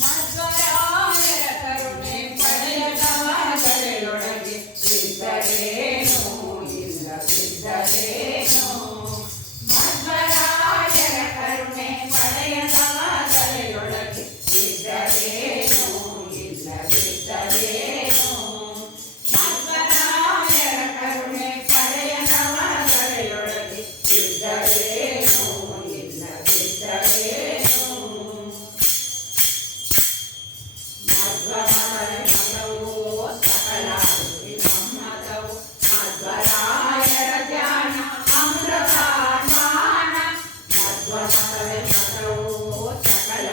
ಮಧ್ವರಾಯರ ಕರುಣೆ ಪಡೆಯದವ ಗರೆಯೊಳಗೆ ಇದ್ದರೇನೋ ಇಲ್ಲದಿದ್ದರೇನೋ ಮಧ್ವರಾಯರ ಕರುಣೆ ಪಡೆಯದವ ಗರೆಯೊಳಗೆ ಇದ್ದರೇನೋ ಇಲ್ಲದಿದ್ದರೇನೋ ಮಧ್ವರಾಯರ ಕರುಣೆ ಪಡೆಯದವ ಗರೆಯೊಳಗೆ ಇದ್ದರೇನೋ ಇಲ್ಲದಿದ್ದರೇನೋ ಮಧ್ವಮತವು ಸಕಲ ಸಮ್ಮತವು ಮಧ್ವರಾಯರ ಧ್ಯಾನ ಅಮೃತಾಪಾನ ಮಧ್ವಮತವು ಸಕಲ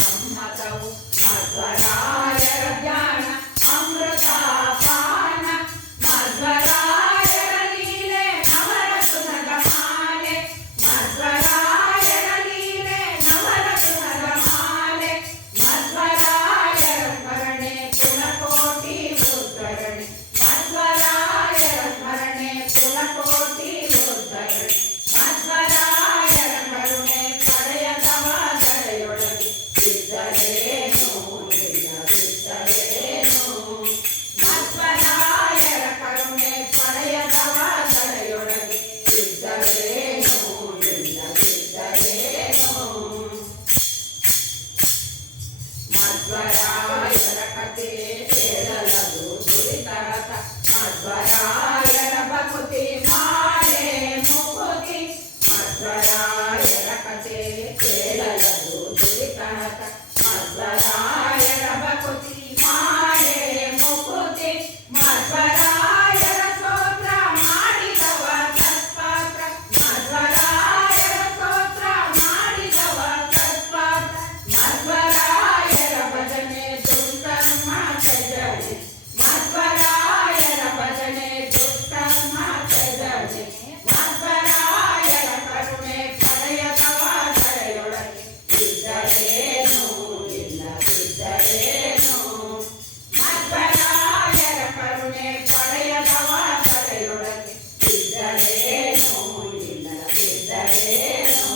ಸಮ್ಮತವು ಮಧ್ವರಾಯರ ಧ್ಯಾನ ಅಮೃತಾಪಾನ ಮಧ್ವರಾಯರ ಲೀಲೆ ನವರತ್ನದ ಮಾಲೆ ಮಧ್ವರಾಯರ ಲೀಲೆ ನವರತ್ನದ ಮಾಲೆ ಮಧ್ವರಾಯರ ಸ್ಮರಣೆ ಕುಲಕೋಟಿ ಉದ್ಧರಣೆ ಮಧ್ವರಾಯರ ಸ್ಮರಣೆ ಕುಲಕೋಟಿ ಉದ್ಧರಣೆ ಮಧ್ವರಾಯರ ಕರುಣೆ ಪಡೆಯದವ ಗರೆಯೊಳಗೆ ಇದ್ದರೇನೋ ಇಲ್ಲದಿದ್ದರೇನೋ ಮಧ್ವರಾಯರ ಕರುಣೆ ಪಡೆಯದವ ಗರೆಯೊಳಗೆ ಇದ್ದರೇನೋ ಇಲ್ಲದಿದ್ದರೇನೋ ಮಧ್ವರಾಯರ ಕಥೆ ಕೇಳಲದು ದುರಿತರತ ಮಧ್ವರಾಯರ ಭಕ್ತಿ ಮಾಡೆ ಮುಕುತಿ ಮಧ್ವರಾಯರ ಕಥೆ ಕೇಳಲದು ದುರಿತರತ ಮಧ್ವರಾಯರ ಭಕ್ತಿ ಮಾಡೆ ಮುಕುತಿ ಮಧ್ವರಾಯರ ಸ್ತೋತ್ರ ಮಾಡಿದವ ತತ್ಪಾತ್ರ ಮಧ್ವರಾಯರ ಸ್ತೋತ್ರ ಮಾಡಿದವ ತತ್ಪಾತ್ರ ಮಧ್ವರಾಯರ ಭಜನೆ ದುಷ್ಕರ್ಮ ತ್ಯಜನೆ ಮಧ್ವರಾಯರ ಭಜನೆ ದುಷ್ಕರ್ಮ ತ್ಯಜನೆ ಮಧ್ವರಾಯರ ಕರುಣೆ ಪಡೆಯದವ ಗರೆಯೊಳಗೆ ಇದ್ದರೇನೋ ಇಲ್ಲದಿದ್ದರೇನೋ ಮಧ್ವರಾಯರ ಕರುಣೆ ಪಡೆಯದವ ಗರೆಯೊಳಗೆ ಇದ್ದರೇನೋ ಇಲ್ಲದಿದ್ದರೇನೋ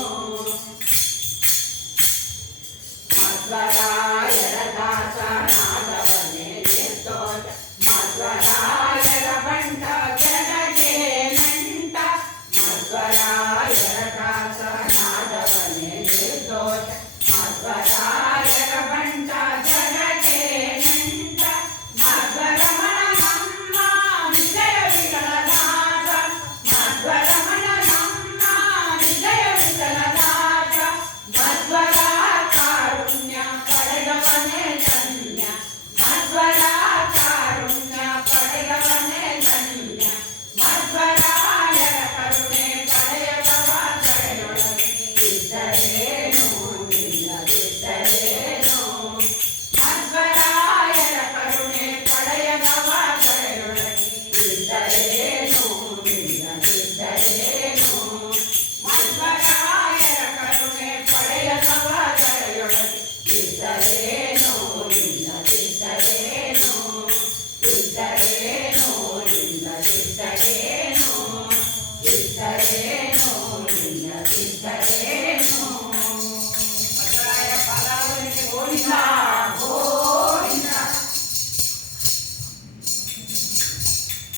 ಮಧ್ವರಾಯ